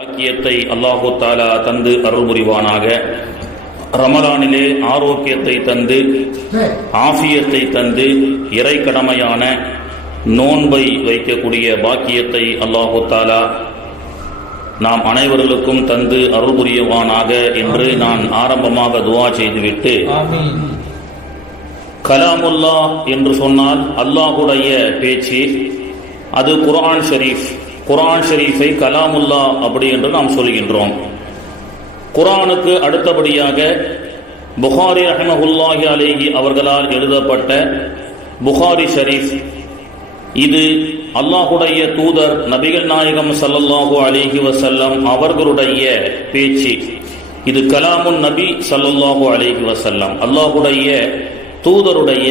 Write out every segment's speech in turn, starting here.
பாக்கியத்தை அல்லாஹு தாலா தந்து அருள் புரிவானாக. ரமலானிலே ஆரோக்கியத்தை தந்து ஆஃபியத்தை தந்து இறை கடமையான நோன்பை வைக்கக்கூடிய பாக்கியத்தை அல்லாஹு தாலா நாம் அனைவர்களுக்கும் தந்து அருள் புரிவானாக என்று நான் ஆரம்பமாக துவா செய்துவிட்டு, கலாமுல்லா என்று சொன்னால் அல்லாஹுடைய பேச்சு, அது குர்ஆன் ஷரீஃப். குர்ஆன் ஷரீஃபை கலாமுல்லா அப்படி என்று நாம் சொல்கின்றோம். குர்ஆனுக்கு அடுத்தபடியாக புகாரி ரஹ்மத்துல்லாஹி அலைஹி அவர்களால் எழுதப்பட்ட புகாரி ஷரீஃப், இது அல்லாஹுடைய தூதர் நபிகள் நாயகம் ஸல்லல்லாஹு அலைஹி வஸல்லம் அவர்களுடைய பேச்சு. இது கலாமுன் நபி ஸல்லல்லாஹு அலைஹி வஸல்லம், அல்லாஹுடைய தூதருடைய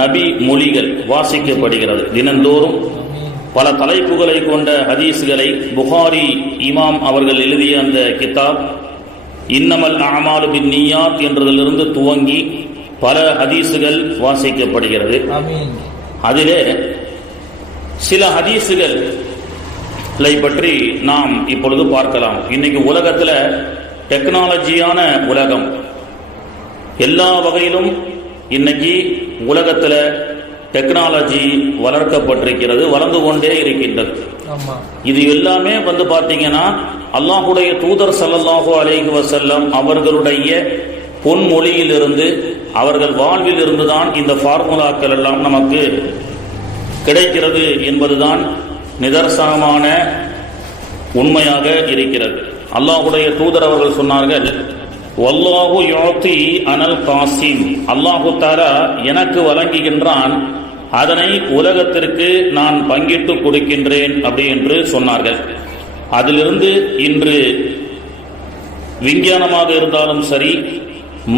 நபி மொழிகள் வாசிக்கப்படுகிறது. தினந்தோறும் பல தலைப்புகளை கொண்ட ஹதீஸ்களை புகாரி இமாம் அவர்கள் எழுதிய அந்த கிதாப் இன்னமல் அஅமாலு பின்னியாத் என்றதிலிருந்து துவங்கி பல ஹதீசுகள் வாசிக்கப்படுகிறது. அதிலே சில ஹதீசுகளை பற்றி நாம் இப்பொழுது பார்க்கலாம். இன்னைக்கு உலகத்தில் டெக்னாலஜியான உலகம், எல்லா வகையிலும் இன்னைக்கு உலகத்தில் டெக்னாலஜி வளர்க்கப்பட்டிருக்கிறது, வளர்ந்து கொண்டே இருக்கின்றது. இது எல்லாமே பார்த்தீங்கன்னா அல்லாஹுடைய தூதர் ஸல்லல்லாஹு அலைஹி வஸல்லம் அவர்களுடைய பொன்மொழியிலிருந்து, அவர்கள் வாழ்வில் இருந்துதான் இந்த ஃபார்முலாக்கள் எல்லாம் நமக்கு கிடைக்கிறது என்பதுதான் நிதர்சனமான உண்மையாக இருக்கிறது. அல்லாஹுடைய தூதர் அவர்கள் சொன்னார்கள், வல்லாஹு யுஅதி அனல் காசிம், அல்லாஹு தஆலா எனக்கு வழங்குகின்றான், அதனை உலகத்திற்கு நான் பங்கிட்டு கொடுக்கின்றேன் அப்படி என்று சொன்னார்கள். அதிலிருந்து இன்று விஞ்ஞானமாக இருந்தாலும் சரி,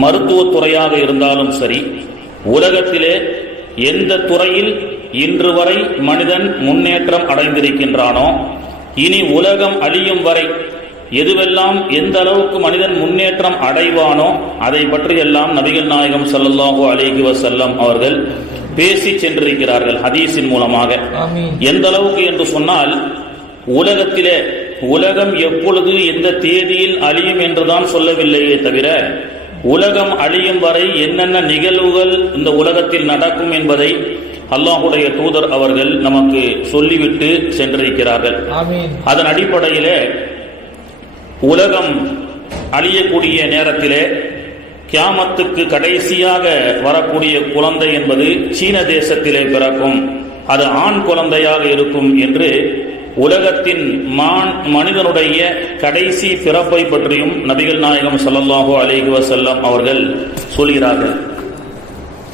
மருத்துவத்துறையாக இருந்தாலும் சரி, உலகத்திலே எந்த துறையில் இன்று வரை மனிதன் முன்னேற்றம் அடைந்திருக்கின்றானோ, இனி உலகம் அழியும் வரை எதுவெல்லாம் எந்த அளவுக்கு மனிதன் முன்னேற்றம் அடைவானோ அதை பற்றியெல்லாம் நபிகள் நாயகம் ஸல்லல்லாஹு அலைஹி வஸல்லம் அவர்கள் பேசி சென்றிருக்கிறார்கள் ஹதீஸின் மூலமாக. எந்த அளவுக்கு என்று சொன்னால், உலகத்திலே உலகம் எப்பொழுது எந்த தேதியில் அழியும் என்றுதான் சொல்லவில்லையே தவிர, உலகம் அழியும் வரை என்னென்ன நிகழ்வுகள் இந்த உலகத்தில் நடக்கும் என்பதை அல்லாஹுடைய தூதர் அவர்கள் நமக்கு சொல்லிவிட்டு சென்றிருக்கிறார்கள். அதன் அடிப்படையிலே உலகம் அழியக்கூடிய நேரத்திலே கியாமத்துக்கு கடைசியாக வரக்கூடிய குழந்தை என்பது சீன தேசத்திலே பிறக்கும், அது ஆண் குழந்தையாக இருக்கும் என்று உலகத்தின் மனிதனுடைய கடைசி பிறப்பை பற்றியும் நபிகள் நாயகம் ஸல்லல்லாஹு அலைஹி வஸல்லம் அவர்கள் சொல்கிறார்கள்.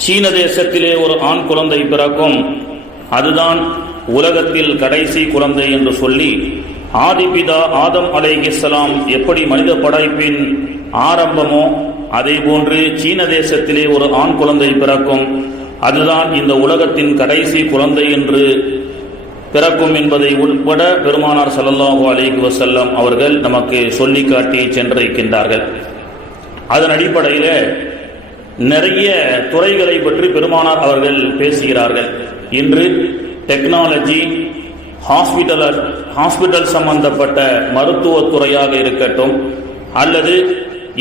சீன தேசத்திலே ஒரு ஆண் குழந்தை பிறக்கும், அதுதான் உலகத்தில் கடைசி குழந்தை என்று சொல்லி, ஆதிபிதா ஆதம் அலைஹிஸ்ஸலாம் எப்படி மனித படைப்பின் ஆரம்பமோ அதே போன்று சீன தேசத்திலே ஒரு ஆண் குழந்தை பிறக்கும், அதுதான் இந்த உலகத்தின் கடைசி குழந்தை என்று பிறக்கும் என்பதை உட்பட பெருமானார் ஸல்லல்லாஹு அலைஹி வஸல்லம் அவர்கள் நமக்கு சொல்லி காட்டி சென்றிருக்கின்றார்கள். அதன் அடிப்படையில் நிறைய துறைகளை பற்றி பெருமானார் அவர்கள் பேசுகிறார்கள். இன்று டெக்னாலஜி, ஹாஸ்பிட்டல் சம்பந்தப்பட்ட மருத்துவத்துறையாக இருக்கட்டும் அல்லது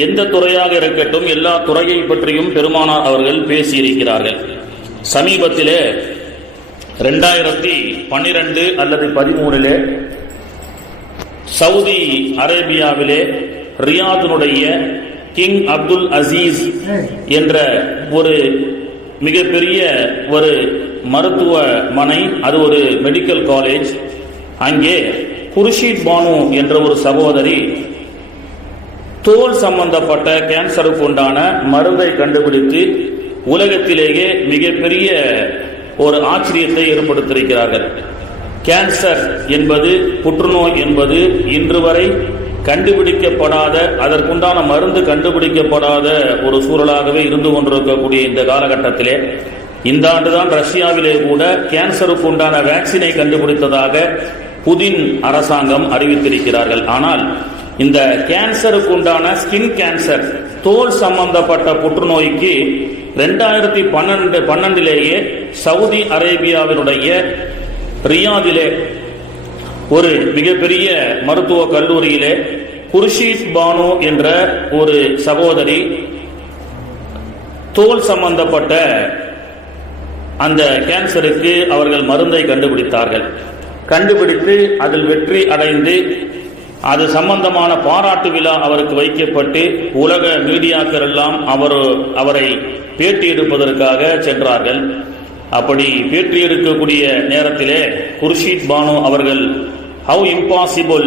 எந்த துறையாக இருக்கட்டும், எல்லா துறையை பற்றியும் பெருமானார் அவர்கள் பேசியிருக்கிறார்கள். சமீபத்திலே 2012 அல்லது 13 சவுதி அரேபியாவிலே ரியாதினுடைய கிங் அப்துல் அசீஸ் என்ற ஒரு மிகப்பெரிய ஒரு மருத்துவமனை, அது ஒரு மெடிக்கல் காலேஜ். அங்கே குர்ஷீத் பானு என்ற ஒரு சகோதரி தோல் சம்பந்தப்பட்ட கேன்சருக்கு உண்டான மருந்தை கண்டுபிடித்து உலகத்திலேயே மிகப்பெரிய ஒரு ஆச்சரியத்தை ஏற்படுத்தியிருக்கிறார்கள். கேன்சர் என்பது, புற்றுநோய் என்பது இன்று வரை கண்டுபிடிக்கப்படாத, அதற்குண்டான மருந்து கண்டுபிடிக்கப்படாத ஒரு சூழலாகவே இருந்து கொண்டிருக்கக்கூடிய இந்த காலகட்டத்திலே, இந்த ஆண்டுதான் ரஷ்யாவிலே கூட கேன்சருக்கு உண்டான வேக்சினை கண்டுபிடித்ததாக புதின் அரசாங்கம் அறிவித்திருக்கிறார்கள். ஆனால் இந்த கேன்சருக்கு உண்டான ஸ்கின் கேன்சர், தோல் சம்பந்தப்பட்ட புற்றுநோய்க்கு 2012 சவுதி அரேபியாவினுடைய ரியாதிலே ஒரு மிகப்பெரிய மருத்துவ கல்லூரியிலே குர்ஷீத் பானு என்ற ஒரு சகோதரி தோல் சம்பந்தப்பட்ட அந்த கேன்சருக்கு அவர்கள் மருந்தை கண்டுபிடித்தார்கள். கண்டுபிடித்து அதில் வெற்றி அடைந்து அது சம்பந்தமான பாராட்டு விழா அவருக்கு வைக்கப்பட்டு உலக மீடியாக்கள் எல்லாம் அவரை பேட்டி எடுப்பதற்காக சென்றார்கள். அப்படி பேட்டி எடுக்கக்கூடிய நேரத்திலே குர்ஷீத் பானு அவர்கள் ஹவு பாசிபிள்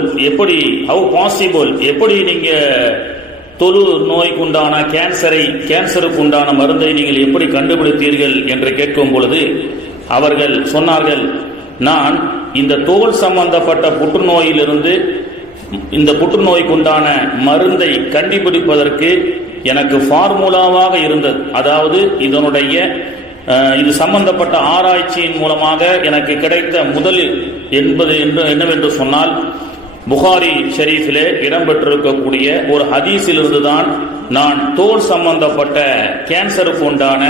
எப்படி நீங்க தொழு நோய்க்குண்டான கேன்சருக்கு உண்டான மருந்தை நீங்கள் எப்படி கண்டுபிடித்தீர்கள் என்று கேட்கும் பொழுது அவர்கள் சொன்னார்கள், நான் இந்த தோல் சம்பந்தப்பட்ட புற்றுநோயிலிருந்து இந்த புற்றுநோய்க்குண்டான மருந்தை கண்டுபிடிப்பதற்கு எனக்கு ஃபார்முலாவாக இருந்தது. அதாவது இது சம்பந்தப்பட்ட ஆராய்ச்சியின் மூலமாக எனக்கு கிடைத்த முதலில் என்னவென்று சொன்னால், புகாரி ஷரீஃபிலே இடம்பெற்றிருக்கக்கூடிய ஒரு ஹதீஸிலிருந்து தான் நான் தோல் சம்பந்தப்பட்ட கேன்சருக்கு உண்டான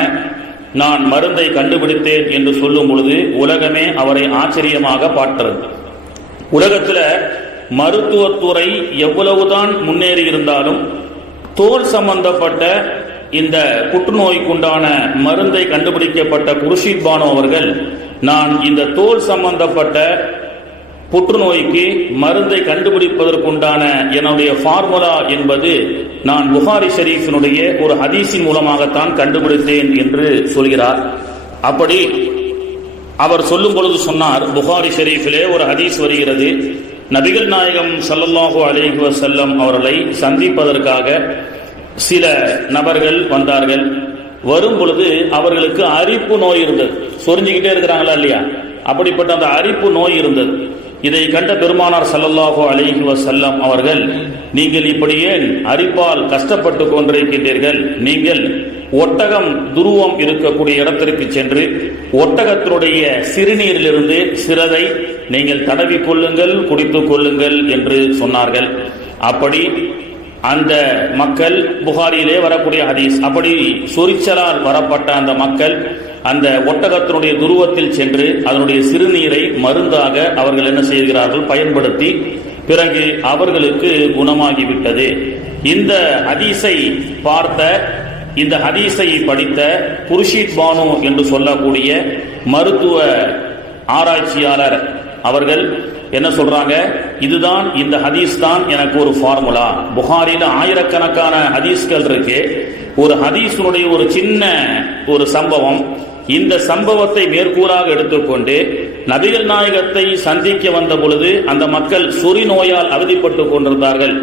நான் மருந்தை கண்டுபிடித்தேன் என்று சொல்லும் பொழுது உலகமே அவரை ஆச்சரியமாக பார்த்தது. உலகத்தில் மருத்துவத்துறை எவ்வளவுதான் முன்னேறி இருந்தாலும் தோல் சம்பந்தப்பட்ட இந்த புற்றுநோய்க்குண்டான மருந்தை கண்டுபிடிக்கப்பட்ட குர்ஷீத் பானு அவர்கள், நான் இந்த தோல் சம்பந்தப்பட்ட புற்றுநோய்க்கு மருந்தை கண்டுபிடிப்பதற்குண்டான என்னுடைய ஃபார்முலா என்பது நான் புகாரி ஷரீஃபினுடைய ஒரு ஹதீஸின் மூலமாகத்தான் கண்டுபிடித்தேன் என்று சொல்கிறார். அப்படி அவர் சொல்லும் பொழுது சொன்னார், புகாரி ஷரீஃபிலே ஒரு ஹதீஸ் வருகிறது, நபிகள் நாயகம் ஸல்லல்லாஹு அலைஹி வஸல்லம் அவர்களை சந்திப்பதற்காக சில நபர்கள் வந்தார்கள். வரும் பொழுது அவர்களுக்கு அரிப்பு நோய் இருந்தது. சொரிஞ்சுக்கிட்டே இருக்கிறாங்களா இல்லையா, அப்படிப்பட்ட அந்த அரிப்பு நோய் இருந்தது. இதை கண்ட பெருமானார் ஸல்லல்லாஹு அலைஹி வஸல்லம் அவர்கள், நீங்கள் இப்படியே அரிப்பால் கஷ்டப்பட்டு கொண்டிருக்கின்றீர்கள், நீங்கள் ஒட்டகம் துருவம் இருக்கக்கூடிய இடத்திற்கு சென்று ஒட்டகத்தினுடைய சிறுநீரிலிருந்து சிறதை நீங்கள் தடவி கொள்ளுங்கள், குடித்துக் கொள்ளுங்கள் என்று சொன்னார்கள். அப்படி அந்த மக்கள், புகாரியிலே வரக்கூடிய ஹதீஸ், அப்படி சொரிச்சலால் வரப்பட்ட அந்த மக்கள் அந்த ஒட்டகத்தினுடைய துருவத்தில் சென்று அதனுடைய சிறுநீரை மருந்தாக அவர்கள் என்ன செய்கிறார்கள், பயன்படுத்தி பிறகு அவர்களுக்கு குணமாகிவிட்டது. இந்த ஹதீஸை பார்த்த, இந்த ஹதீஸை படித்த குர்ஷீத் பானு என்று சொல்லக்கூடிய மருத்துவ ஆராய்ச்சியாளர் அவர்கள் என்ன சொல்றாங்க, இதுதான், இந்த ஹதீஸ் தான் எனக்கு ஒரு ஃபார்முலா. புகாரில ஆயிரக்கணக்கான ஹதீஸ்கள் இருக்கு, ஒரு ஹதீஸுடைய ஒரு சின்ன ஒரு சம்பவம், இந்த சம்பவத்தை மேற்கூறாக எடுத்துக்கொண்டு நபிகள் நாயகத்தை சந்திக்க வந்த பொழுது அந்த மக்கள் சொறி நோயால் அவதிப்பட்டு கொண்டிருந்தார்கள்,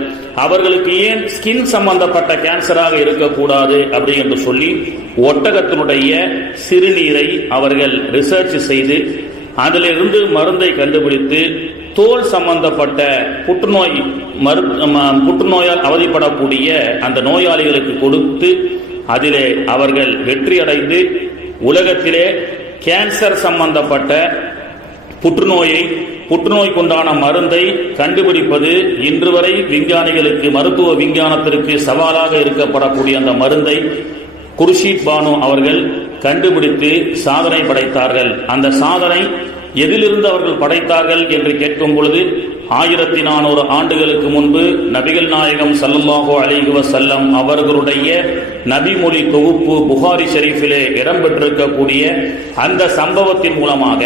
அவர்களுக்கு ஏன் ஸ்கின் சம்பந்தப்பட்ட கேன்சராக இருக்கக்கூடாது அப்படி என்று சொல்லி ஒட்டகத்தினுடைய சிறுநீரை அவர்கள் ரிசர்ச் செய்து அதிலிருந்து மருந்தை கண்டுபிடித்து தோல் சம்பந்தப்பட்ட புற்றுநோயால் அவதிப்படக்கூடிய அந்த நோயாளிகளுக்கு கொடுத்து அதிலே அவர்கள் வெற்றி அடைந்து உலகத்திலே கேன்சர் சம்பந்தப்பட்ட புற்றுநோய்க்குண்டான மருந்தை கண்டுபிடிப்பது இன்று வரை விஞ்ஞானிகளுக்கு, மருத்துவ விஞ்ஞானத்திற்கு சவாலாக இருக்கப்படக்கூடிய அந்த மருந்தை குர்ஷீத் பானு அவர்கள் கண்டுபிடித்து சாதனை படைத்தார்கள். அந்த சாதனை எதிலிருந்து அவர்கள் படைத்தார்கள் என்று கேட்கும் பொழுது 1400 ஆண்டுகளுக்கு முன்பு நபிகள் நாயகம் ஸல்லல்லாஹு அலைஹி வஸல்லம் அவர்களுடைய நபிமொழி தொகுப்பு புகாரி ஷரீஃபிலே இடம்பெற்றிருக்கக்கூடிய அந்த சம்பவத்தின் மூலமாக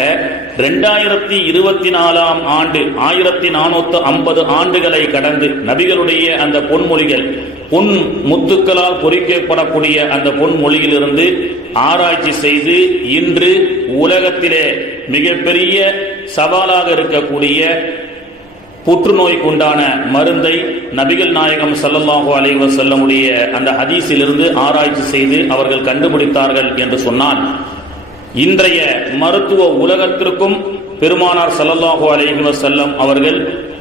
2024 ஆண்டு 1450 ஆண்டுகளை கடந்து நபிகளுடைய அந்த பொன்மொழிகள், பொன் முத்துக்களால் பொறிக்கப்படக்கூடிய அந்த பொன்மொழியிலிருந்து ஆராய்ச்சி செய்து இன்று உலகத்திலே மிகப்பெரிய சவாலாக இருக்கக்கூடிய புற்றுநோய்க்குண்டான மருந்தை நபிகள் நாயகம் ஸல்லல்லாஹு அலைஹி வஸல்லமுடைய அந்த ஹதீஸிலிருந்து ஆராய்ச்சி செய்து அவர்கள் கண்டுபிடித்தார்கள் என்று சொன்னால், இன்றைய மருத்துவ உலகத்திற்கும் பெருமானார் ஸல்லல்லாஹு அலைஹி வஸல்லம் அவர்கள்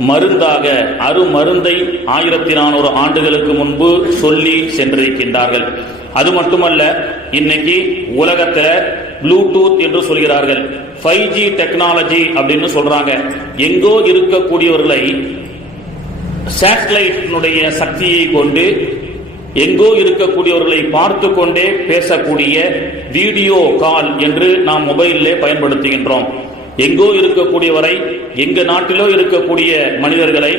மருந்தாக அருமருந்தை 1400 ஆண்டுகளுக்கு முன்பு சொல்லி சென்றிருக்கின்றார்கள். அது மட்டுமல்ல, இன்னைக்கு உலகத்தில் ப்ளூடூத் என்று சொல்கிறார்கள், 5G டெக்னாலஜி அப்படின்னு சொல்றாங்க. எங்கோ இருக்கக்கூடியவர்களை சேட்டலைட்டினுடைய சக்தியை கொண்டு எங்கோ இருக்கக்கூடியவர்களை பார்த்து கொண்டே பேசக்கூடிய வீடியோ கால் என்று நாம் மொபைலிலே பயன்படுத்துகின்றோம். எங்கோ இருக்கக்கூடியவரை, எங்க நாட்டிலோ இருக்கக்கூடிய மனிதர்களை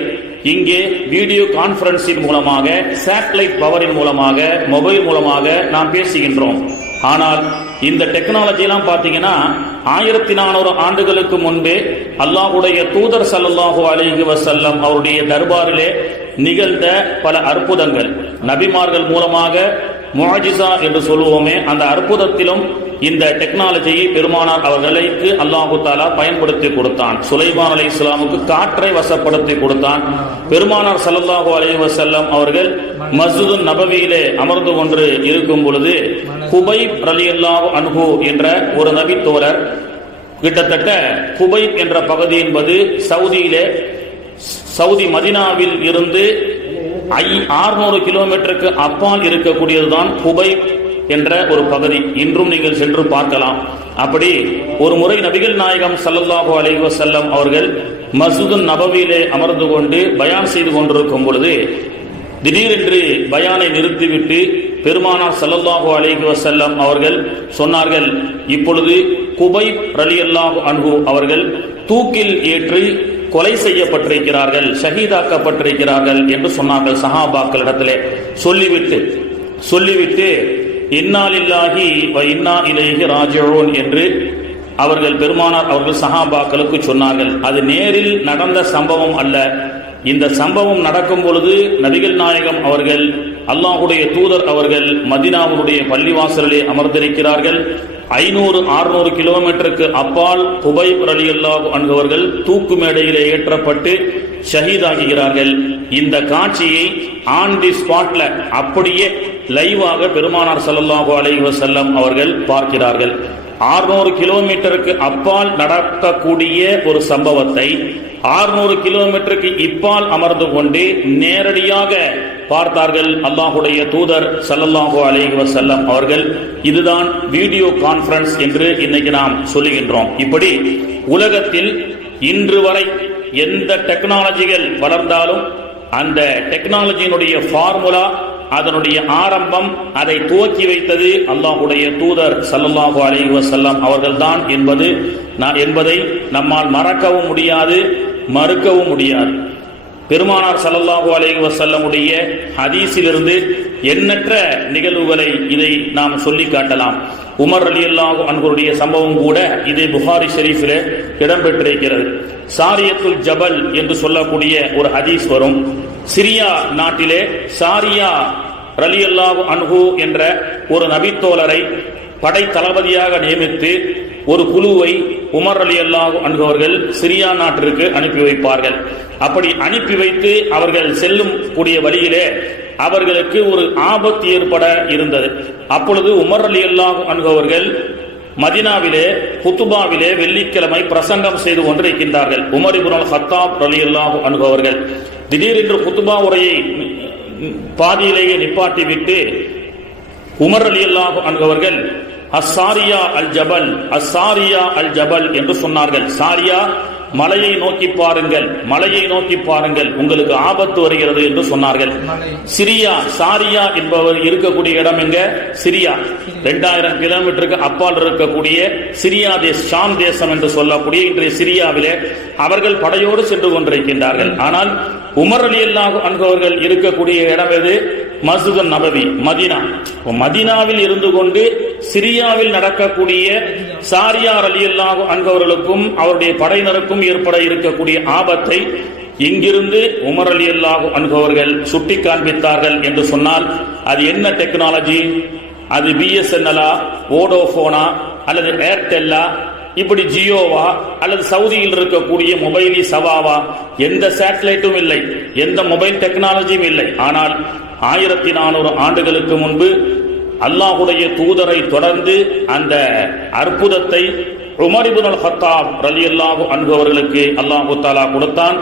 இங்கே வீடியோ கான்பரன்சின் மூலமாக, சேட்டலைட் பவரின் மூலமாக, மொபைல் மூலமாக நாம் பேசுகின்றோம். ஆனால் இந்த டெக்னாலஜி எல்லாம் பார்த்தீங்கன்னா 1400 ஆண்டுகளுக்கு முன்பே அல்லாஹ்வுடைய தூதர் ஸல்லல்லாஹு அலைஹி வஸல்லம் அவருடைய தர்பாரிலே நிகழ்ந்த பல அற்புதங்கள், நபிமார்கள் மூலமாக முஅஜிஸா என்று சொல்லுவோமே, அந்த அற்புதத்திலும் இந்த டெக்னாலஜியை பெருமானார் அவர்களுக்கு அல்லாஹு தஆலா பயன்படுத்தி கொடுத்தான். சுலைமான் அலைஹிஸ்ஸலாமுக்கு காற்றை வசப்படுத்தி கொடுத்தான். பெருமானார் ஸல்லல்லாஹு அலைஹி வஸல்லம் அவர்கள் மஸ்ஜிது நபவியிலே அமர்ந்து கொண்டு இருக்கும் பொழுது குபைப் ரலியல்லாஹு அன்ஹு என்ற ஒரு நபி தோழர், கிட்டத்தட்ட குபைப் என்ற பகுதி என்பது சவுதி மதீனாவில் இருந்து 600 கிலோமீட்டருக்கு அப்பால் இருக்கக்கூடியதுதான் குபைப் என்ற ஒரு பகுதி. இன்றும் நீங்கள் சென்று பார்க்கலாம். அப்படி ஒரு முறை நபிகள் நாயகம் ஸல்லல்லாஹு அலைஹி வஸல்லம் அவர்கள் மஸ்ஜிது நபவியிலே அமர்ந்து கொண்டு பயான் செய்து கொண்டிருக்கும் பொழுது திடீரென்று பயானை நிறுத்திவிட்டு பெருமானார் ஸல்லல்லாஹு அலைஹி வஸல்லம் அவர்கள் சொன்னார்கள், இப்பொழுது குபைப் ரலியல்லாஹு அன்ஹு அவர்கள் தூக்கில் ஏற்றி கொலை செய்யப்பட்டிருக்கிறார்கள், ஷஹீதாக்கப்பட்டிருக்கிறார்கள் என்று சொன்னார்கள் சஹாபாக்களிடத்திலே. சொல்லிவிட்டு இன்னா லில்லாஹி வ இன்னா இலைஹி ராஜிஊன் என்று அவர்கள் பெருமானார் அவர்கள் சஹாபாக்களுக்கு சொன்னார்கள். அது நேரில் நடந்த சம்பவம் அல்ல. இந்த சம்பவம் நடக்கும் பொழுது நபிகள் நாயகம் அவர்கள், அல்லாஹ்வுடைய தூதர் அவர்கள் மதீனாவுடைய பள்ளிவாசலிலே அமர்ந்திருக்கிறார்கள். 500-600 கிலோமீட்டருக்கு அப்பால் குபைப் ரலியல்லாஹு அன்ஹு அவர்கள் தூக்கு மேடையிலே ஏற்றப்பட்டு ஷஹீதாகிறார்கள். இந்த காட்சியை ஆன் தி ஸ்பாட்ல அப்படியே லைவாக பெருமானார் ஸல்லல்லாஹு அலைஹி வஸல்லம் அவர்கள் பார்க்கிறார்கள். 600 கிலோமீட்டருக்கு அப்பால் நடக்கக்கூடிய ஒரு சம்பவத்தை 600 கிலோமீட்டருக்கு இப்பால் அமர்ந்து கொண்டு நேரடியாக பார்த்தார்கள் அல்லாஹ்வுடைய தூதர் ஸல்லல்லாஹு அலைஹி வஸல்லம் அவர்கள். இதுதான் வீடியோ கான்பரன்ஸ் என்று இன்னைக்கு நாம் சொல்லுகின்றோம். இப்படி உலகத்தில் இன்று வரை எந்த டெக்னாலஜிகள் வளர்ந்தாலும் அந்த டெக்னாலஜியினுடைய ஃபார்முலா, அதனுடைய ஆரம்பம், அதை துவக்கி வைத்தது அல்லாஹ்வுடைய தூதர் ஸல்லல்லாஹு அலைஹி வஸல்லம் அவர்கள்தான் என்பதை நம்மால் மறக்கவும் முடியாது, மறுக்கவும் முடியாது. பெருமானார் ஸல்லல்லாஹு அலைஹி வஸல்லமுடைய ஹதீஸிலிருந்து எண்ணற்ற நிகழ்வுகளை இதை நாம் சொல்லி காட்டலாம். உமர் ரலியல்லாஹு அன்ஹுடைய சம்பவம் கூட இதே புகாரி ஷரீஃபிலே இடம்பெற்றிருக்கிறது. சாரியத்துல் ஜபல் என்று சொல்லக்கூடிய ஒரு ஹதீஸ் வரும். சிரியா நாட்டிலே சாரியா ரலியல்லாஹு அன்ஹு என்ற ஒரு நபித்தோழரை படை தளபதியாக நியமித்து ஒரு குழுவை உமர் ரலியல்லாஹு அன்ஹு அவர்கள் சிரியா நாட்டிற்கு அனுப்பி வைப்பார்கள். அப்படி அனுப்பி வைத்து அவர்கள் செல்லும் கூடிய வழியிலே அவர்களுக்கு ஒரு ஆபத்து ஏற்பட இருந்தது. அப்பொழுது உமர் ரலியல்லாஹு அன்ஹு அவர்கள் மதீனாவிலே குத்துபாவிலே வெள்ளிக்கிழமை பிரசங்கம் செய்து கொண்டிருக்கின்றார்கள். உமர் இப்னுல் கத்தாப் ரலியல்லாஹு அன்ஹு அவர்கள் திடீரென்று குத்துபா உரையை பாதியிலேயே நிப்பாட்டிவிட்டு உமர் ரலியல்லாஹு அன்ஹு அவர்கள் அஸ்ஸாரியா அல் ஜபல், அஸ்ஸாரியா அல் ஜபல் என்று சொன்னார்கள். சாரியா, மலையை நோக்கி பாருங்கள், மலையை நோக்கி பாருங்கள், உங்களுக்கு ஆபத்து வருகிறது என்று சொன்னார்கள். சிரியா, சாரியா என்பவர் இருக்கக்கூடிய இடம் எங்க? சிரியா. 2000 கிலோமீட்டருக்கு அப்பால் இருக்கக்கூடிய சிரியா ஷாம் தேசம் என்று சொல்லக்கூடிய இன்றைய சிரியாவிலே அவர்கள் படையோடு சென்று கொண்டிருக்கின்றார்கள். ஆனால் உமர் ரலியல்லாஹு அன்ஹு அவர்கள் இருக்கக்கூடிய இடம் எது? மஸ்ஜிது நபவி, மதீனா. மதீனாவில் இருந்து கொண்டு சிரியாவில் நடக்கக்கூடிய சாரியா ரலியல்லாஹு அன்ஹு அவர்களுக்கும் அவருடைய படையினருக்கும் ஏற்பட இருக்கக்கூடிய ஆபத்தை இங்கிருந்து உமர் ரலியல்லாஹு அன்ஹு அவர்கள் சுட்டி காண்பித்தார்கள் என்று சொன்னால் அது என்ன டெக்னாலஜி? அது பிஎஸ்என்எல்லா, வோடோபோனா அல்லது ஏர்டெல்லா, இப்படி ஜியோவா அல்லது சவுதியில் இருக்கக்கூடிய மொபைலி சவாவா? எந்த சேட்டலைட்டும் இல்லை, எந்த மொபைல் டெக்னாலஜியும் இல்லை. ஆனால் 1400 ஆண்டுகளுக்கு முன்பு அல்லாஹ்வுடைய தூதரை தொடர்ந்து அந்த அற்புதத்தை உமர் இப்னுல் கத்தாப் ரலியல்லாஹு அன்ஹு அவர்களுக்கு அல்லாஹ் தஆலா கொடுத்தான்.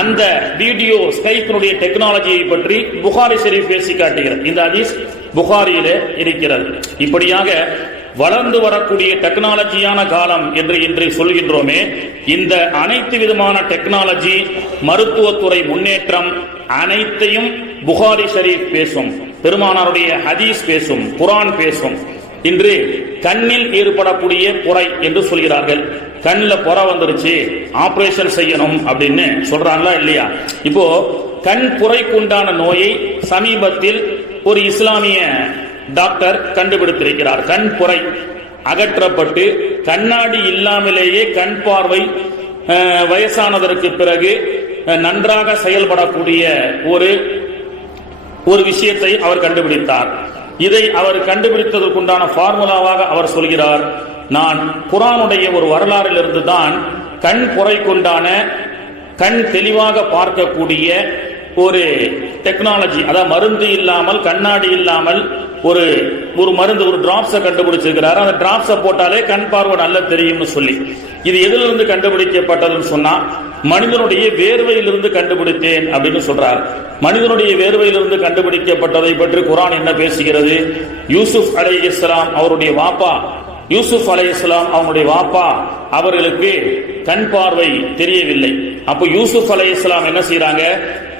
அந்த வீடியோ ஸ்கைப்பினுடைய டெக்னாலஜியை பற்றி புகாரி ஷரீஃப் பேசி காட்டுகிறது. இந்த ஹதீஸ் புகாரியிலே இருக்கிறது. இப்படியாக வளர்ந்து வரக்கூடிய டெக்னாலஜியான காலம் என்று இன்று சொல்கின்றோமே, இந்த அனைத்து விதமான டெக்னாலஜி, மருத்துவத்துறை முன்னேற்றம் அனைத்தையும் புகாரி ஷரீஃப் பேசும், பெருமானாருடைய ஹதீஸ் பேசும், குர்ஆன் பேசும். இன்று கண்ணில் ஏற்படக்கூடிய புரை என்று சொல்கிறார்கள். கண்ணில் புரை வந்துருச்சு, ஆபரேஷன் செய்யணும் அப்படின்னு சொல்றாங்களா இல்லையா? இப்போ கண் புரைக்குண்டான நோயை சமீபத்தில் ஒரு இஸ்லாமிய டாக்டர் கண்டுபிடித்திருக்கிறார். கண் புரை அகற்றப்பட்டு கண்ணாடி இல்லாமலேயே கண் பார்வை வயசானதற்கு பிறகு நன்றாக செயல்படக்கூடிய ஒரு விஷயத்தை அவர் கண்டுபிடித்தார். இதை அவர் கண்டுபிடித்ததற்குண்டான ஃபார்முலாவாக அவர் சொல்கிறார், நான் குர்ஆனுடைய ஒரு வரலாறிலிருந்து தான் கண் புரைக்குண்டான கண் தெளிவாக பார்க்கக்கூடிய ஒரு டெக்னாலஜி, அதாவது மருந்து இல்லாமல் கண்ணாடி இல்லாமல் ஒரு மருந்து, ஒரு டிராப்ஸை கண்டுபிடிச்சிருக்கிறார். அந்த டிராப்ஸை போட்டாலே கண் பார்வை நல்லா தெரியும்னு சொல்லி, இது எதிலிருந்து கண்டுபிடிக்கப்பட்டதுன்னு சொன்னா மனிதனுடைய வேர்வையிலிருந்து கண்டுபிடித்தேன் அப்படின்னு சொல்றார். மனிதனுடைய வேர்வையிலிருந்து கண்டுபிடிக்கப்பட்டதை பற்றி குர்ஆன் என்ன பேசுகிறது? யூசுப் அலைஹிஸ்ஸலாம் அவருடைய வாப்பா, யூசுப் அலைஹிஸ்ஸலாம் அவருடைய வாப்பா அவர்களுக்கு கண் பார்வை தெரியவில்லை. அப்ப யூசுப் அலைஹிஸ்ஸலாம் என்ன செய்யறாங்க?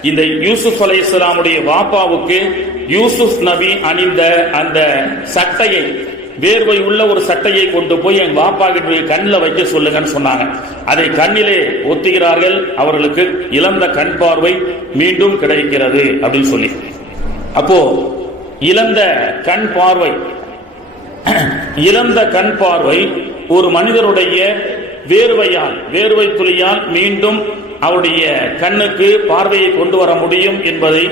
இந்த யூசுப் அலைஹிஸ்ஸலாமுடைய வாப்பாவுக்கு யூசுப் நபி அணிந்த அந்த சட்டையை, வேர்வை உள்ள ஒரு சட்டையை கொண்டு போய் என் வாப்பா கிட்ட கண்ணில் வைக்க சொல்லுங்கன்னு சொன்னாங்க. அதை கண்ணிலே ஒத்துகிறார்கள். அவர்களுக்கு இழந்த கண் பார்வை மீண்டும் கிடைக்கிறது அப்படின்னு சொல்லி. அப்போ இழந்த கண் பார்வை ஒரு மனிதருடைய வேர்வை துளியால் மீண்டும் அவருடைய கண்ணுக்கு பார்வையை கொண்டு வர முடியும் என்பதை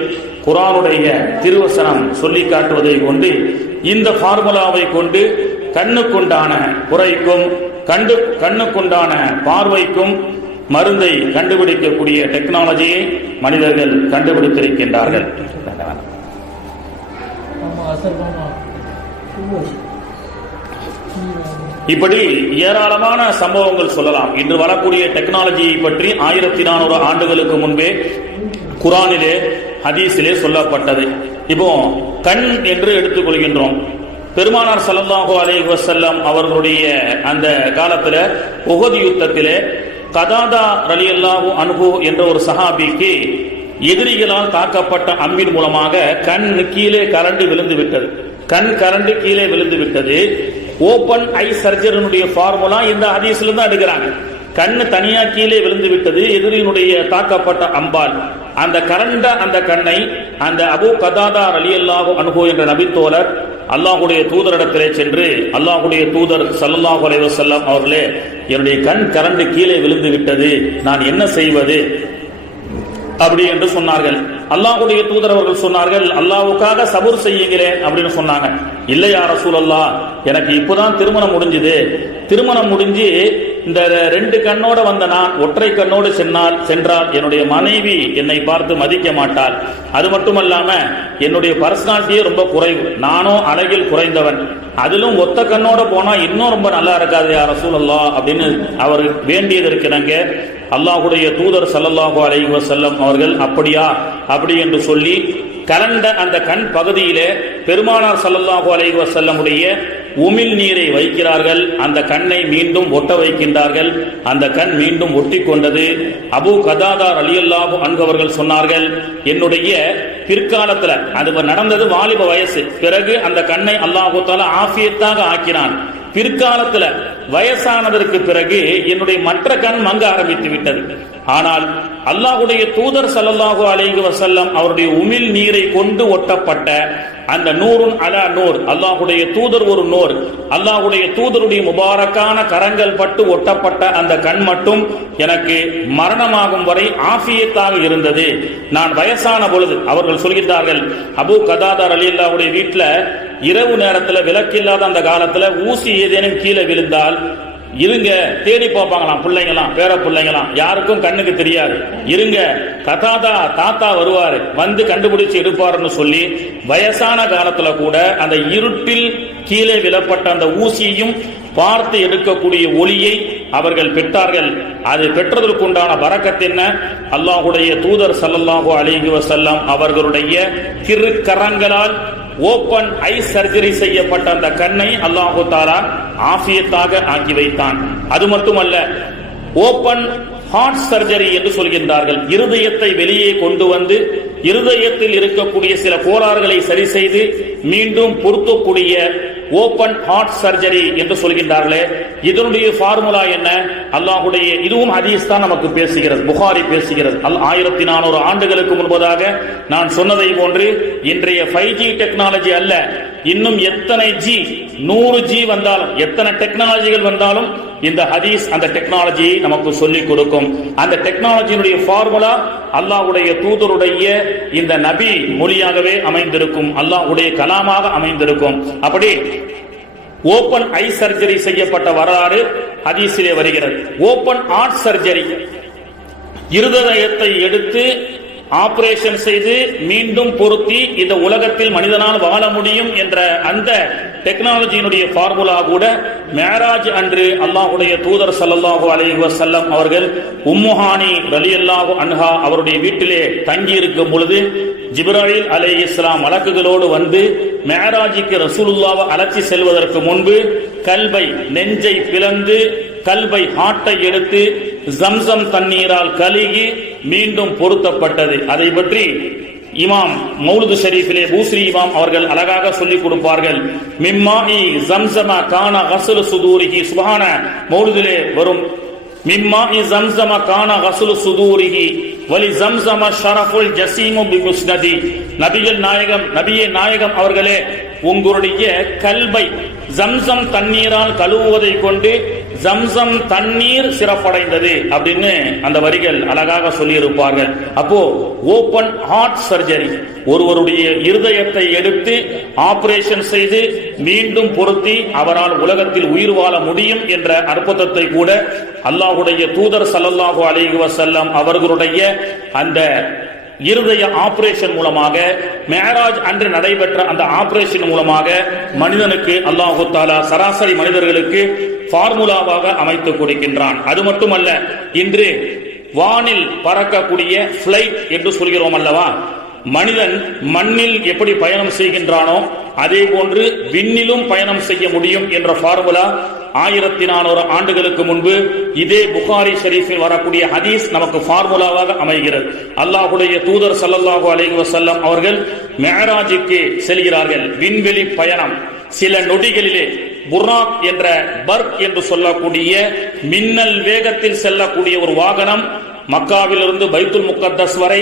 குர்ஆனுடைய திருவசனம் சொல்லி காட்டுவதை கொண்டு, இந்த ஃபார்முலாவை கொண்டு கண்ணுக்குண்டான குறைக்கும் கண்ணுக்குண்டான பார்வைக்கும் மருந்தை கண்டுபிடிக்கக்கூடிய டெக்னாலஜியை மனிதர்கள் கண்டுபிடித்திருக்கின்றார்கள். இப்படி ஏராளமான சம்பவங்கள் சொல்லலாம். இன்று வரக்கூடிய டெக்னாலஜியை பற்றி 1400 ஆண்டுகளுக்கு முன்பே குர்ஆனிலே ஹதீஸிலே சொல்லப்பட்டது. இப்போ கண் என்று எடுத்துக்கொள்கின்றோம். பெருமானார் ஸல்லல்லாஹு அலைஹி வஸல்லம் அவர்களுடைய அந்த காலத்தில் உஹது யுத்தத்திலே கதாதா ரலியல்லாஹு அன்ஹு என்ற ஒரு சஹாபிக்கு எதிரிகளால் தாக்கப்பட்ட அம்பின் மூலமாக கண் கீழே கரண்டு விழுந்து விட்டது. கண் கரண்டு கீழே விழுந்து விட்டது. ஓபன் ஐ சர்ஜரினுடைய ஃபார்முலா இந்த ஹதீஸ்ல தான் எடுக்கிறாங்க. கண்ணு தனியா கீழே விழுந்து விட்டது எதிரியினுடைய தாக்கப்பட்ட அம்பால். அந்த கரண்ட அந்த கண்ணை அந்த அபூ கதாதா ரலியல்லாஹு அன்ஹு என்ற நபித்தோழர் அல்லாஹ்வுடைய தூதரிடத்திலே சென்று, அல்லாஹ்வுடைய தூதர் ஸல்லல்லாஹு அலைஹி வஸல்லம் அவர்களே, என்னுடைய கண் கரண்டு கீழே விழுந்து விட்டது, நான் என்ன செய்வது அப்படி என்று சொன்னார்கள். அல்லாஹ்வுடைய தூதர் அவர்கள் சொன்னார்கள், அல்லாஹ்வுக்காக சபூர் செய்யுங்களேன் அப்படின்னு சொன்னாங்க. இல்லை யா ரசூலல்லாஹ், எனக்கு இப்போதான் திருமணம் முடிஞ்சது. திருமணம் முடிஞ்சு இந்த 2 கண்ணோட வந்த நான் ஒற்றை கண்ணோடு சென்றால் என்னுடைய மனைவி என்னை பார்த்து மதிக்க மாட்டாள். அது மட்டுமல்லாம என்னுடைய பர்சனாலிட்டியே ரொம்ப குறைவு, நானும் அழகில் குறைந்தவன். அதிலும் ஒத்த கண்ணோட போனா இன்னும் ரொம்ப நல்லா இருக்காது யா ரசூலல்லாஹ் அப்படின்னு அவர் வேண்டியதற்கிணங்க அல்லாஹ்வுடைய தூதர் ஸல்லல்லாஹு அலைஹி வஸல்லம் அவர்கள் அப்படியா அப்படி என்று சொல்லி கலண்ட அந்த கண் பகுதியிலே பெருமானார் ஸல்லல்லாஹு அலைஹி வஸல்லமுடைய உமிழ் நீரை வைக்கிறார்கள். அந்த கண்ணை மீண்டும் ஒட்ட வைக்கின்றார்கள். அந்த கண் மீண்டும் ஒட்டி கொண்டது. அபூ கதாதா ரலியல்லாஹு அன்ஹு அவர்கள் சொன்னார்கள், என்னுடைய பிற்காலத்துல அது நடந்தது வாலிப வயசு, பிறகு அந்த கண்ணை அல்லாஹு தஆலா ஆஃபியத்தாக ஆக்கினான். பிற்காலத்துல வயசானதற்கு பிறகு என்னுடைய மற்ற கண் மங்க ஆரம்பித்து விட்டது. ஆனால் அல்லாஹ்வுடைய தூதர் ஸல்லல்லாஹு அலைஹி வஸல்லம் அவருடைய உமிழ் நீரை கொண்டு ஒட்டப்பட்ட அந்த நூறுன் அலா நூர், அல்லாஹ்வுடைய தூதர் ஒரு நூர், அல்லாஹ்வுடைய தூதருடைய முபாரக்கான கரங்கள் பட்டு ஒட்டப்பட்ட அந்த கண் மட்டும் எனக்கு மரணமாகும் வரை ஆஃபியத்தாக இருந்தது. நான் வயசான பொழுது அவர்கள் சொல்கிறார்கள், அபூ கதாதா ரலியல்லாஹுடைய வீட்டுல இரவு நேரத்தில் விளக்கில்லாத அந்த காலத்துல ஊசி ஏதேனும் கீழே விழுந்தால் இருங்க தேடி பார்ப்பாங்களாம், பிள்ளைங்களாம் பேர பிள்ளைங்களாம், யாருக்கும் கண்ணுக்கு தெரியாது, இருங்க கதாதா தாத்தா வருவாரு வந்து கண்டுபிடிச்சு எடுப்பாருன்னு சொல்லி வயசான காலத்துல கூட அந்த இருட்டில் கீழே விழப்பட்ட அந்த ஊசியையும் பார்த்து எடுக்கக்கூடிய ஒளியை அவர்கள் பெற்றார்கள். அது பெற்றதற்குண்டான பரக்கத் என்ன? அல்லாஹ்வுடைய தூதர் ஸல்லல்லாஹு அலைஹி வஸல்லம் அவர்களுடைய திருக்கரங்களால் ஓபன் ஐ சர்ஜரி செய்யப்பட்ட அந்த கண்ணை அல்லாஹு தஆலா ஆஃபியத்தாக ஆக்கி வைத்தான். அது மட்டுமல்ல, ஓபன் ஹார்ட் சர்ஜரி என்று சொல்கின்றார்கள். இருதயத்தை வெளியே கொண்டு வந்து இருதயத்தில் இருக்கக்கூடிய சில கோளாறுகளை சரி செய்து மீண்டும் பொருத்தக்கூடிய ஓபன் ஹார்ட் சர்ஜரி என்று சொல்கின்றார்களே, இதனுடைய ஃபார்முலா என்ன? அல்லாஹ்வுடைய இதுவும் ஹதீஸ் தான் நமக்கு பேசுகிறது, புகாரி பேசுகிறது. 1400 ஆண்டுகளுக்கு முன்பதாக நான் சொன்னதை போன்று இன்றைய 5G டெக்னாலஜி அல்ல, இன்னும் எத்தனை ஜி 100G வந்தாலும் எத்தனை டெக்னாலஜிகள் வந்தாலும் இந்த ஹதீஸ் அந்த டெக்னாலஜியை நமக்கு சொல்லிக் கொடுக்கும். அந்த டெக்னாலஜியினுடைய ஃபார்முலா அல்லாஹ்வுடைய தூதருடைய இந்த நபி மொழியாகவே அமைந்திருக்கும், அல்லாஹ்வுடைய கலாமாக அமைந்திருக்கும். அப்படி ஓபன் ஐ சர்ஜரி செய்யப்பட்ட வரலாறு ஹதீஸிலே வருகிறது. ஓபன் ஹார்ட் சர்ஜரி, இருதயத்தை எடுத்து ஆபரேஷன் செய்து மீண்டும் பொருத்தி இந்த உலகத்தில் மனிதனால் வாழ முடியும் என்ற அந்த டெக்னாலஜியினுடைய ஃபார்முலா கூட மேராஜ் அன்று அல்லாஹ்வுடைய தூதர் ஸல்லல்லாஹு அலைஹி வஸல்லம் அவர்கள் உம்முஹானி ரலியல்லாஹு அன்ஹா அவருடைய வீட்டிலே தங்கி இருக்கும் பொழுது ஜிப்ராயில் அலைஹிஸ்ஸலாம் மலக்குகளோடு வந்து மேராஜுக்கு ரசூலுல்லாஹ்வை அழைச்சி செல்வதற்கு முன்பு கல்பை நெஞ்சை பிளந்து கல்பை ஹார்ட்டை எடுத்து ஜம்சம் தண்ணீரால் கழுகி மீண்டும் பொருத்தப்பட்டது. அதை பற்றி இமாம் மௌலுது ஷரீஃபிலே பூஸ்ரி இமாம் அவர்கள் அழகாக சொல்லிக் கொடுப்பார்கள். மிம்மாஇ ஜம்சம கான கஸ்லு சுதூரிஹி, சுப்ஹான மௌலுதிலே வரும் மிம்மாஇ ஜம்சம கான கஸ்லு சுதூரிஹி வலி ஜம்சம ஷரஃபுல் ஜஸீமு பிமுஸ்னதி. நபியே நாயகம் அவர்களே, உங்களுடைய கல்பை ஜம்சம் தண்ணீரால் கழுவுவதை கொண்டு ஜம்சம் தண்ணீர் சிறப்படைந்தது அப்படின்னு அந்த வரிகள் அழகாக சொல்லி இருப்பார்கள். அப்போ ஓபன் ஹார்ட் சர்ஜரி, ஒருவருடைய இருதயத்தை எடுத்து ஆபரேஷன் செய்து மீண்டும் பொருத்தி அவரால் உலகத்தில் உயிர் வாழ முடியும் என்ற அற்புதத்தை கூட அல்லாஹ்வுடைய தூதர் ஸல்லல்லாஹு அலைஹி வஸல்லம் அவர்களுடைய அந்த இருதய ஆபரேஷன் மூலமாக, மேராஜ் அன்று நடைபெற்ற அந்த ஆபரேஷன் மூலமாக மனிதனுக்கு அல்லாஹு தஆலா சராசரி மனிதர்களுக்கு ஃபார்முலாவாக அமைத்து கொடுக்கின்றான். அது மட்டுமல்ல, இன்று வானில் பறக்கக்கூடிய பிளைட் என்று சொல்கிறோம் அல்லவா, மனிதன் மண்ணில் எப்படி பயணம் செய்கின்றானோ அதே போன்று விண்ணிலும் பயணம் செய்ய முடியும் என்ற ஃபார்முலா 1400 ஆண்டுகளுக்கு முன்பு இதே புகாரி ஷரீஃபில் வரக்கூடிய ஹதீஸ் நமக்கு ஃபார்முலாவாக அமைகிறது. அல்லாஹ்வுடைய தூதர் ஸல்லல்லாஹு அலைஹி வஸல்லம் அவர்கள் மேராஜுக்கு செல்கிறார்கள். விண்வெளி பயணம் சில நொடிகளிலே புர்ராக் என்ற பர்க் என்று சொல்லக்கூடிய மின்னல் வேகத்தில் செல்லக்கூடிய ஒரு வாகனம் மக்காவிலிருந்து பைத்துல் முக்கத்தஸ் வரை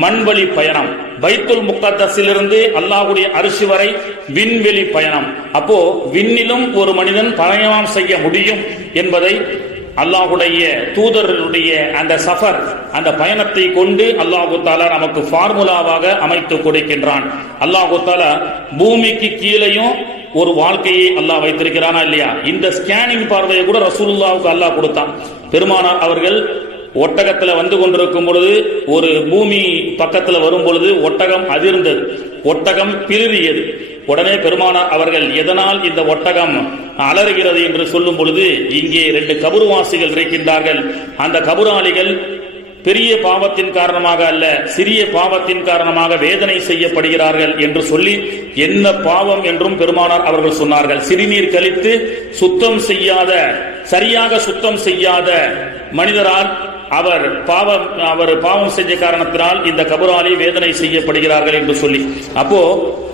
மண்வெளி பயணம், பைத்துல் முக்கத்தஸிலிருந்து அல்லாஹ்வுடைய அர்ஷ் வரை விண்வெளி பயணம். அப்போ விண்ணிலும் ஒரு மனிதன் பயணம் செய்ய முடியும் என்பதை அல்லாஹ்வுடைய தூதருடைய அந்த சஃபர், அந்த பயணத்தை கொண்டு அல்லாஹு தஆலா நமக்கு ஃபார்முலாவாக அமைத்து கொடுக்கின்றான். அல்லாஹு தஆலா பூமிக்கு கீழேயும் ஒரு வாழ்க்கையை அல்லாஹ் வைத்திருக்கிறானா இல்லையா? இந்த ஸ்கேனிங் பார்வையை கூட ரசூலுல்லாஹ்வுக்கு அல்லாஹ் கொடுத்தான். பெருமானார் அவர்கள் ஒட்டகத்துல வந்து கொண்டிருக்கும் பொழுது ஒரு பூமி பக்கத்துல வரும் பொழுது ஒட்டகம் அதிர்ந்தது, ஒட்டகம் பிளிரியது. உடனே பெருமானார் அவர்கள் எதனால் இந்த ஒட்டகம் அலறுகிறது என்று சொல்லும் பொழுது, இங்கே 2 கபர்வாசிகள் இருக்கின்றார்கள், அந்த கபராளிகள் பெரிய பாவத்தின் காரணமாக அல்ல, சிறிய பாவத்தின் காரணமாக வேதனை செய்யப்படுகிறார்கள் என்று சொல்லி என்ன பாவம் என்றும் பெருமானார் அவர்கள் சொன்னார்கள். சிறுநீர் கழித்து சுத்தம் செய்யாத, சரியாக சுத்தம் செய்யாத மனிதரால் அவர் பாவம் செஞ்ச காரணத்தினால் இந்த கபராளி வேதனை செய்யப்படுகிறார்கள் என்று சொல்லி, அப்போ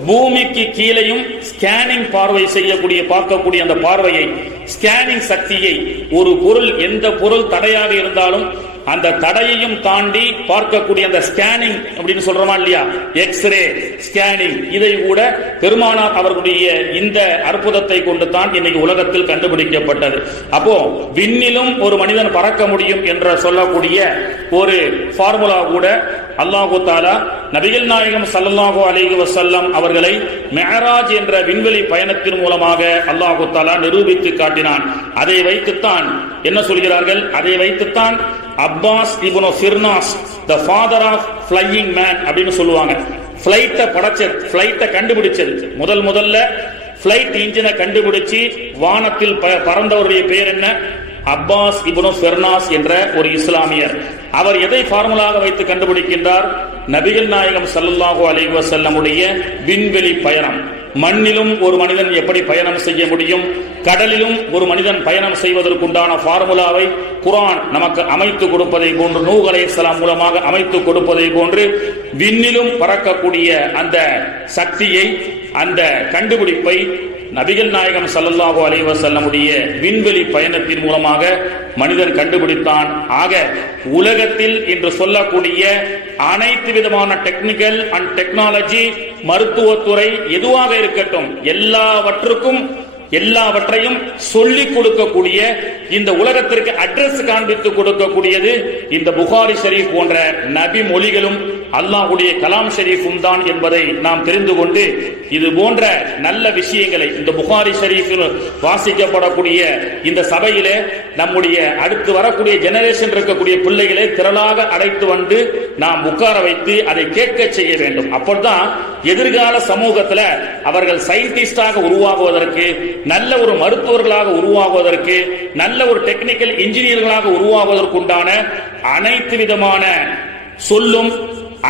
பூமிக்கு கீழையும் ஸ்கேனிங் பார்வை செய்யக்கூடிய, பார்க்கக்கூடிய அந்த பார்வையை, ஸ்கேனிங் சக்தியை, ஒரு பொருள் எந்த பொருள் தடையாக இருந்தாலும் அந்த தடையையும் தாண்டி பார்க்கக்கூடிய அந்த ஸ்கேனிங் அப்படின்னு சொல்றோமா இல்லையா, எக்ஸ்ரே ஸ்கேனிங், இதை கூட பெருமானார் அவர்களுடைய இந்த அற்புதத்தை கொண்டு தான் இன்னைக்கு உலகத்தில் கண்டுபிடிக்கப்பட்டது. அப்போ விண்ணிலும் ஒரு மனிதன் பறக்க முடியும் என்ற சொல்லக்கூடிய ஒரு ஃபார்முலா கூட அல்லாஹு தஆலா நபிகள் நாயகம் ஸல்லல்லாஹு அலைஹி வஸல்லம் அவர்களை மேராஜ் என்ற விண்வெளி பயணத்தின் மூலமாக அல்லாஹு தஆலா நிரூபித்து காட்டினான். அதை வைத்துத்தான் என்ன சொல்கிறார்கள், அதை வைத்துத்தான் Abbas ibn Firnas the father of flying man அப்படின்னு சொல்லுவாங்க. பிளைட்டை கண்டுபிடிச்சது, முதல்ல பிளைட் இன்ஜினை கண்டுபிடிச்சு வானத்தில் பறந்தவருடைய பெயர் என்ன, அப்பாஸ் இப்னு ஃபிர்னாஸ் என்ற ஒரு இஸ்லாமியர். அவர் எதை ஃபார்முலாக வைத்து கண்டுபிடிக்கின்றார், நபிகள் நாயகம் ஸல்லல்லாஹு அலைஹி வஸல்லமுடைய விண்வெளி பயணம். மண்ணிலும் ஒரு மனிதன் எப்படி பயணம் செய்ய முடியும், கடலிலும் ஒரு மனிதன் பயணம் செய்வதற்குண்டான ஃபார்முலாவை குர்ஆன் நமக்கு அமைத்து கொடுப்பதை போன்று, நூஹ் அலைஹிஸ்ஸலாம் மூலமாக அமைத்து கொடுப்பதை போன்று, விண்ணிலும் பறக்கக்கூடிய அந்த சக்தியை, அந்த கண்டுபிடிப்பை நபிகள் நாயகம் ஸல்லல்லாஹு அலைஹி வஸல்லமுடைய விண்வெளி பயணத்தின் மூலமாக மனிதன் கண்டுபிடித்தான். ஆக உலகத்தில் இன்று சொல்லக்கூடிய அனைத்து விதமான டெக்னிக்கல் அண்ட் டெக்னாலஜி, மருத்துவத்துறை எதுவாக இருக்கட்டும், எல்லாவற்றையும் சொல்லிக் கொடுக்கக்கூடிய, இந்த உலகத்திற்கு அட்ரஸ் காண்பித்து கொடுக்கக்கூடியது இந்த புகாரி ஷரீஃப் போன்ற நபி மொழிகளும் அல்லாஹ்வுடைய கலாம் ஷரீஃபும் தான் என்பதை நாம் தெரிந்து கொண்டு, இது போன்ற நல்ல விஷயங்களை இந்த புகாரி ஷரீஃபில் வாசிக்கப்படக்கூடிய இந்த சபையிலே நம்முடைய அடுத்து வரக்கூடிய ஜெனரேஷன் இருக்கக்கூடிய பிள்ளைகளை திரளாக அழைத்து வந்து நாம் உட்கார வைத்து அதை கேட்க செய்ய வேண்டும். அப்போதான் எதிர்கால சமூகத்தில் அவர்கள் சயின்டிஸ்டாக உருவாகுவதற்கு, நல்ல ஒரு மருத்துவர்களாக உருவாகுவதற்கு, நல்ல ஒரு டெக்னிக்கல் இன்ஜினியர்களாக உருவாகுவதற்குண்டான அனைத்து விதமான சொல்லும்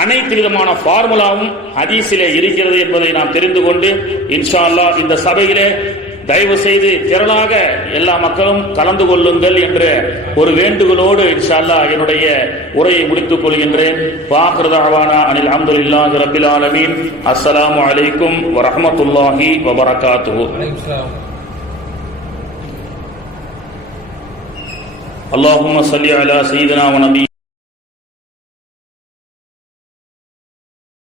அனைத்து விதமான ஃபார்முலாவும் ஹதீஸிலே இருக்கிறது என்பதை நாம் தெரிந்து கொண்டு, இன்ஷா அல்லாஹ் இந்த சபையிலே தயவு செய்து திரளாக எல்லா மக்களும் கலந்து கொள்ளுங்கள் என்ற ஒரு வேண்டுகோளோடு இன்ஷா அல்லாஹ் என்னுடைய உரையை முடித்துக் கொள்கின்றேன். வாஹிரு தஅவானா அனில் ஹம்துலில்லாஹி ரப்பில் ஆலமீன். அஸ்ஸலாமு அலைக்கும் வரஹ்மத்துல்லாஹி வபரகாத்துஹு. அல்லாஹும்ம ஸல்லி அலா சய்யிதினா வ நபி